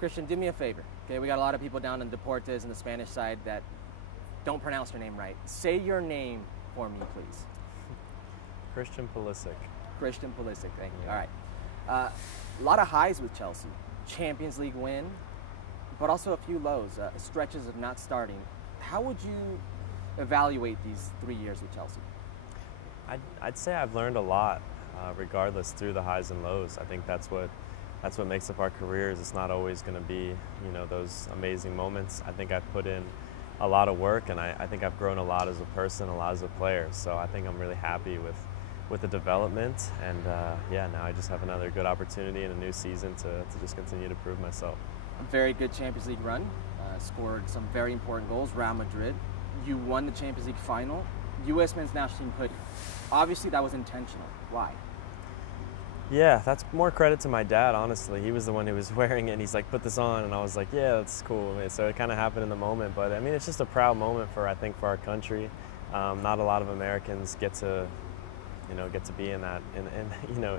Christian, do me a favor, okay? We got a lot of people down in Deportes and the Spanish side that don't pronounce your name right. Say your name for me, please. Christian Pulisic. Christian Pulisic, thank you. All right. A lot of highs with Chelsea. Champions League win, but also a few lows, stretches of not starting. How would you evaluate these 3 years with Chelsea? I'd say I've learned a lot, regardless, through the highs and lows. I think that's what makes up our careers. It's not always going to be, those amazing moments. I think I've put in a lot of work, and I think I've grown a lot as a person, a lot as a player. So I think I'm really happy with the development, and now I just have another good opportunity in a new season to just continue to prove myself. A very good Champions League run, scored some very important goals, Real Madrid. You won the Champions League final, US men's national team hoodie. Obviously that was intentional. Why? Yeah, that's more credit to my dad, honestly. He was the one who was wearing it, and he's like, put this on, and I was like, yeah, that's cool. So it kind of happened in the moment, but I mean, it's just a proud moment for our country. Not a lot of Americans get to be in that,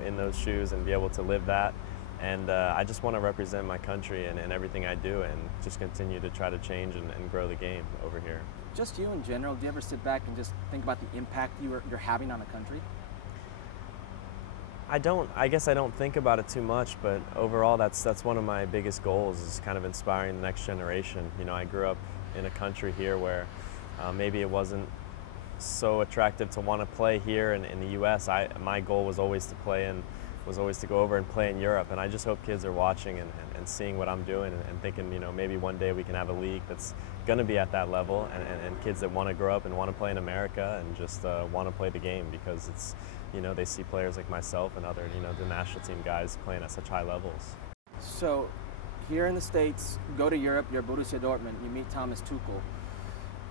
in those shoes and be able to live that. And I just want to represent my country in everything I do, and just continue to try to change and grow the game over here. Just you in general, do you ever sit back and just think about the impact you're having on the country? I guess I don't think about it too much, but overall that's one of my biggest goals, is kind of inspiring the next generation. I grew up in a country here where maybe it wasn't so attractive to want to play here in the US. My goal was always to go over and play in Europe, and I just hope kids are watching and seeing what I'm doing and thinking, maybe one day we can have a league that's going to be at that level, and kids that want to grow up and want to play in America and just want to play the game, because it's, they see players like myself and other, the national team guys playing at such high levels. So here in the States, go to Europe, you're Borussia Dortmund, you meet Thomas Tuchel.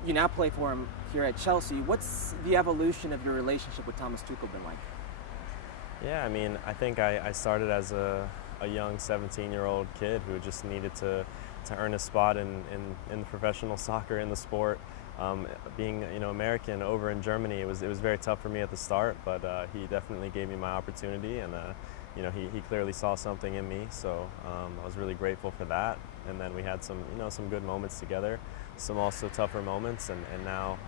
You now play for him here at Chelsea. What's the evolution of your relationship with Thomas Tuchel been like? Yeah, I mean, I think I started as a young 17-year-old kid who just needed to earn a spot in professional soccer, in the sport. Being American over in Germany, it was very tough for me at the start, but he definitely gave me my opportunity, and he clearly saw something in me, so I was really grateful for that. And then we had some good moments together, some also tougher moments, and now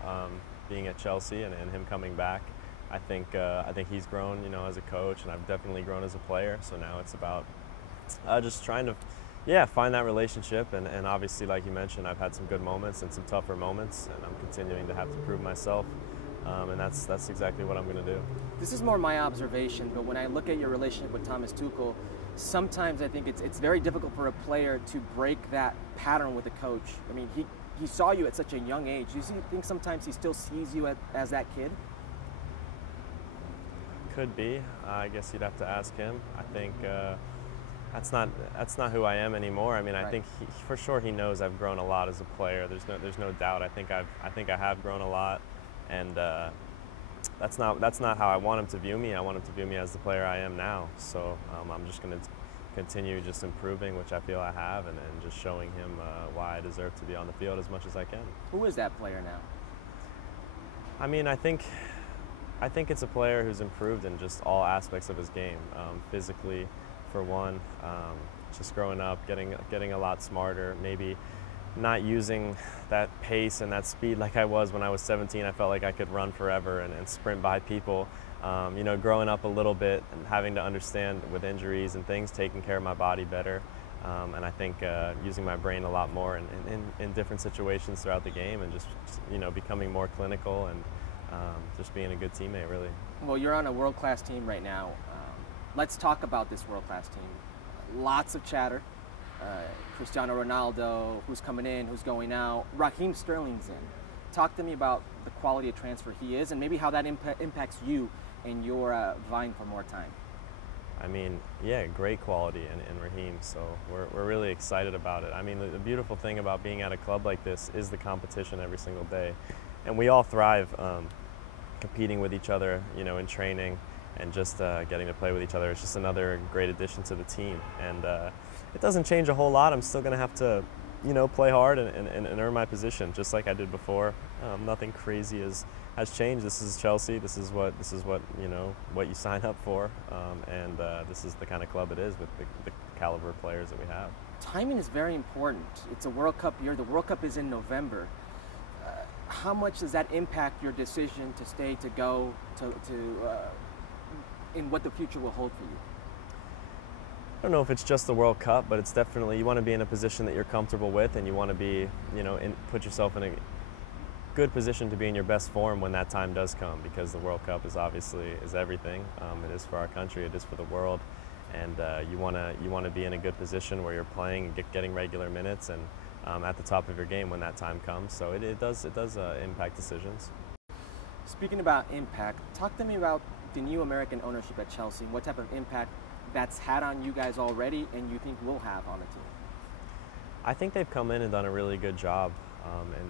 being at Chelsea and him coming back, I think he's grown as a coach, and I've definitely grown as a player. So now it's about just trying to find that relationship, and obviously, like you mentioned, I've had some good moments and some tougher moments, and I'm continuing to have to prove myself, and that's exactly what I'm going to do. This is more my observation, but when I look at your relationship with Thomas Tuchel, sometimes I think it's very difficult for a player to break that pattern with a coach. I mean, he saw you at such a young age. Do you think sometimes he still sees you as that kid? Could be. I guess you'd have to ask him. I think that's not who I am anymore. I mean, right. I think for sure he knows I've grown a lot as a player. There's no doubt. I think I have grown a lot, and that's not how I want him to view me. I want him to view me as the player I am now. So I'm just going to continue just improving, which I feel I have, and just showing him why I deserve to be on the field as much as I can. Who is that player now? I mean, I think it's a player who's improved in just all aspects of his game, physically, for one, just growing up, getting a lot smarter, maybe not using that pace and that speed like I was when I was 17. I felt like I could run forever and sprint by people. Growing up a little bit and having to understand with injuries and things, taking care of my body better, and I think using my brain a lot more in different situations throughout the game, and just becoming more clinical and just being a good teammate, really. Well, you're on a world-class team right now. Let's talk about this world-class team. Lots of chatter. Cristiano Ronaldo, who's coming in, who's going out. Raheem Sterling's in. Talk to me about the quality of transfer he is, and maybe how that impacts you and your vying for more time. I mean, yeah, great quality in Raheem, so we're really excited about it. I mean, the beautiful thing about being at a club like this is the competition every single day. And we all thrive competing with each other, in training, and just getting to play with each other. It's just another great addition to the team. And it doesn't change a whole lot. I'm still going to have to play hard and earn my position, just like I did before. Nothing crazy has changed. This is Chelsea. This is what what you sign up for, and this is the kind of club it is with the caliber of players that we have. Timing is very important. It's a World Cup year. The World Cup is in November. How much does that impact your decision to stay, to go, in what the future will hold for you? I don't know if it's just the World Cup, but it's definitely, you want to be in a position that you're comfortable with, and you want to be, put yourself in a good position to be in your best form when that time does come, because the World Cup is everything. It is for our country, it is for the world, and you want to be in a good position where you're playing, getting regular minutes, and at the top of your game when that time comes. So it does impact decisions. Speaking about impact, talk to me about the new American ownership at Chelsea. What type of impact that's had on you guys already, and you think will have on the team? I think they've come in and done a really good job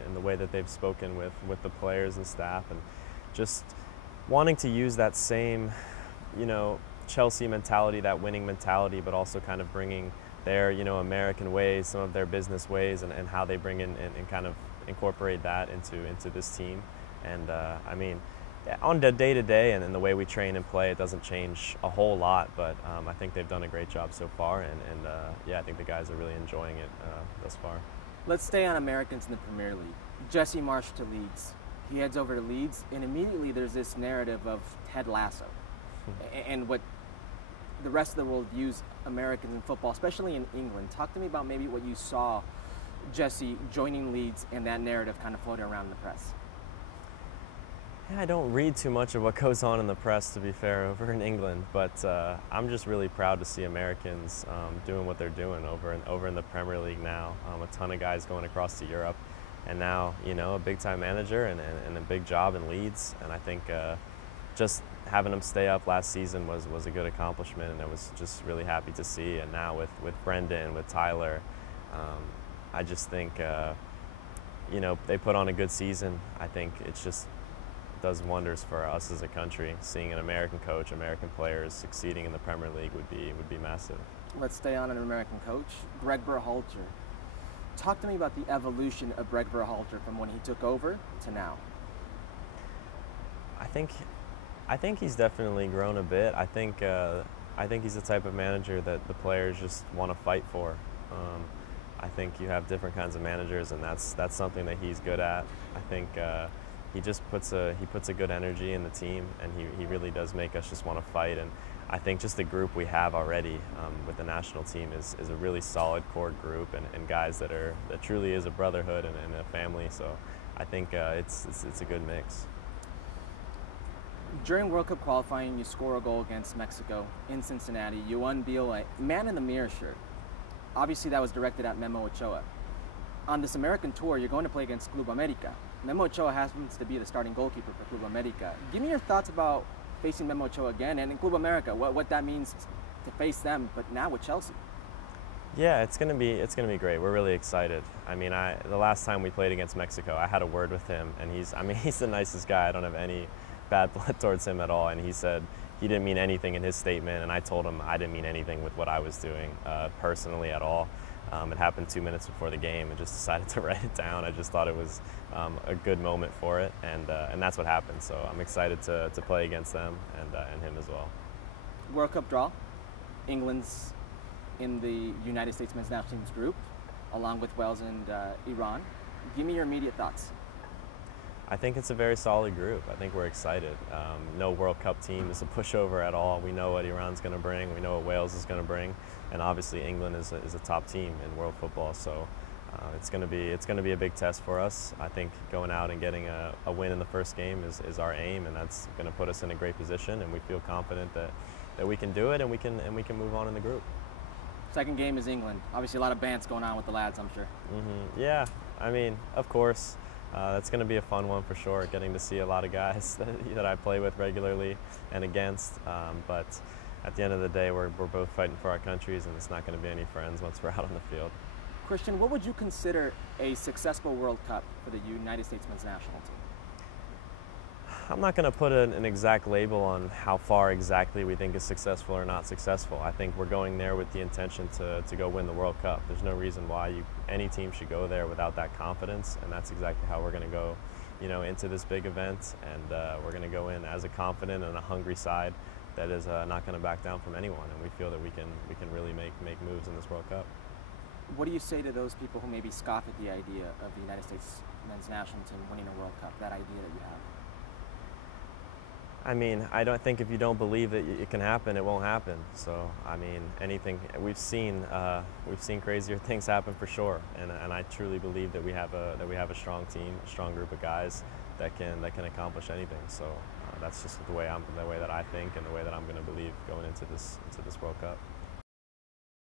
in the way that they've spoken with the players and staff, and just wanting to use that same, Chelsea mentality, that winning mentality, but also kind of bringing their, American ways, some of their business ways, and how they bring in and kind of incorporate that into this team. And I mean, on the day-to-day and in the way we train and play, it doesn't change a whole lot, but I think they've done a great job so far, and yeah, I think the guys are really enjoying it thus far. Let's stay on Americans in the Premier League. Jesse Marsch to Leeds. He heads over to Leeds, and immediately there's this narrative of Ted Lasso and what the rest of the world views Americans in football, especially in England. Talk to me about maybe what you saw Jesse joining Leeds and that narrative kind of floating around in the press. Yeah, I don't read too much of what goes on in the press, to be fair, over in England, but I'm just really proud to see Americans doing what they're doing over in the Premier League now. A ton of guys going across to Europe, and now, a big-time manager and a big job in Leeds, and I think just having them stay up last season was a good accomplishment, and I was just really happy to see. And now with Brendan, with Tyler, I just think, they put on a good season. I think it's just does wonders for us as a country. Seeing an American coach, American players succeeding in the Premier League would be massive. Let's stay on an American coach, Gregg Berhalter. Talk to me about the evolution of Gregg Berhalter from when he took over to now. I think he's definitely grown a bit. I think he's the type of manager that the players just want to fight for. I think you have different kinds of managers, and that's something that he's good at. I think he just puts a good energy in the team, and he really does make us just want to fight. And I think just the group we have already with the national team is a really solid core group, and guys that truly is a brotherhood and a family. So I think it's a good mix. During World Cup qualifying, you score a goal against Mexico in Cincinnati. You unveil a man-in-the-mirror shirt. Obviously, that was directed at Memo Ochoa. On this American tour, you're going to play against Futbol Americas. Memo Ochoa happens to be the starting goalkeeper for Futbol Americas. Give me your thoughts about facing Memo Ochoa again, and in Futbol Americas, what that means to face them, but now with Chelsea. Yeah, it's gonna be great. We're really excited. I mean, the last time we played against Mexico, I had a word with him, and he's the nicest guy. I don't have any bad blood towards him at all, and he said he didn't mean anything in his statement, and I told him I didn't mean anything with what I was doing personally at all. It happened 2 minutes before the game, and just decided to write it down. I just thought it was a good moment for it, and that's what happened. So I'm excited to play against them and him as well. World Cup draw. England's in the United States men's national team's group, along with Wales and Iran. Give me your immediate thoughts. I think it's a very solid group. I think we're excited. No World Cup team is a pushover at all. We know what Iran's going to bring. We know what Wales is going to bring, and obviously England is a top team in world football. So it's going to be a big test for us. I think going out and getting a win in the first game is our aim, and that's going to put us in a great position. And we feel confident that we can do it, and we can move on in the group. Second game is England. Obviously, a lot of bants going on with the lads, I'm sure. Yeah, I mean, of course. That's going to be a fun one for sure, getting to see a lot of guys that I play with regularly and against. But at the end of the day, we're both fighting for our countries, and it's not going to be any friends once we're out on the field. Christian, what would you consider a successful World Cup for the United States men's national team? I'm not going to put an exact label on how far exactly we think is successful or not successful. I think we're going there with the intention to go win the World Cup. There's no reason why any team should go there without that confidence, and that's exactly how we're going to go, into this big event. And we're going to go in as a confident and a hungry side that is not going to back down from anyone. And we feel that we can really make moves in this World Cup. What do you say to those people who maybe scoff at the idea of the United States men's national team winning a World Cup, that idea that you have? I mean, I don't think if you don't believe that it can happen, it won't happen. So, I mean, anything we've seen crazier things happen for sure, and I truly believe that we have a strong team, a strong group of guys that can accomplish anything. So that's just the way that I think and the way that I'm going to believe going into this World Cup.